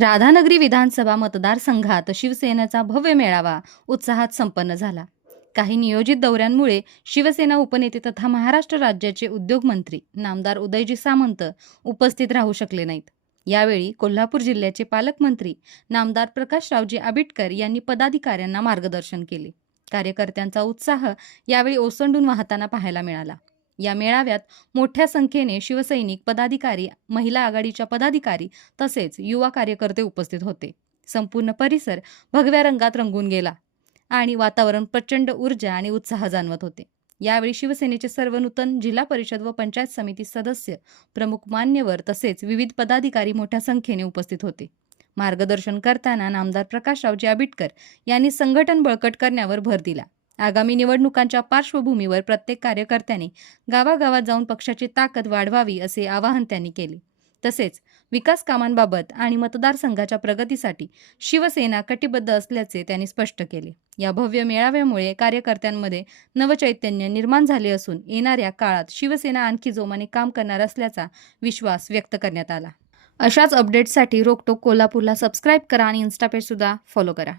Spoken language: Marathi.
राधानगरी विधानसभा मतदारसंघात शिवसेनेचा भव्य मेळावा उत्साहात संपन्न झाला. काही नियोजित दौऱ्यांमुळे शिवसेना उपनेते तथा महाराष्ट्र राज्याचे उद्योगमंत्री नामदार उदयजी सामंत उपस्थित राहू शकले नाहीत. यावेळी कोल्हापूर जिल्ह्याचे पालकमंत्री नामदार प्रकाशरावजी आबिटकर यांनी पदाधिकाऱ्यांना मार्गदर्शन केले. कार्यकर्त्यांचा उत्साह यावेळी ओसंडून वाहताना पाहायला मिळाला. या मेळाव्यात मोठ्या संख्येने शिवसैनिक, पदाधिकारी, महिला आघाडीच्या पदाधिकारी तसेच युवा कार्यकर्ते उपस्थित होते. संपूर्ण परिसर भगव्या रंगात रंगून गेला आणि वातावरण प्रचंड ऊर्जा आणि उत्साह जाणवत होते. यावेळी शिवसेनेचे सर्व नूतन जिल्हा परिषद व पंचायत समिती सदस्य, प्रमुख मान्यवर तसेच विविध पदाधिकारी मोठ्या संख्येने उपस्थित होते. मार्गदर्शन करताना नामदार प्रकाशरावजी आबिटकर यांनी संघटन बळकट करण्यावर भर दिला. आगामी निवडणुकांच्या पार्श्वभूमीवर प्रत्येक कार्यकर्त्याने गावागावात जाऊन पक्षाची ताकद वाढवावी असे आवाहन त्यांनी केले. तसेच विकास कामांबाबत आणि मतदारसंघाच्या प्रगतीसाठी शिवसेना कटिबद्ध असल्याचे त्यांनी स्पष्ट केले. या भव्य मेळाव्यामुळे कार्यकर्त्यांमध्ये नवचैतन्य निर्माण झाले असून येणाऱ्या काळात शिवसेना आणखी जोमाने काम करणार असल्याचा विश्वास व्यक्त करण्यात आला. अशाच अपडेट्ससाठी रोकटोक कोल्हापूरला सबस्क्राईब करा आणि इन्स्टा पेज सुद्धा फॉलो करा.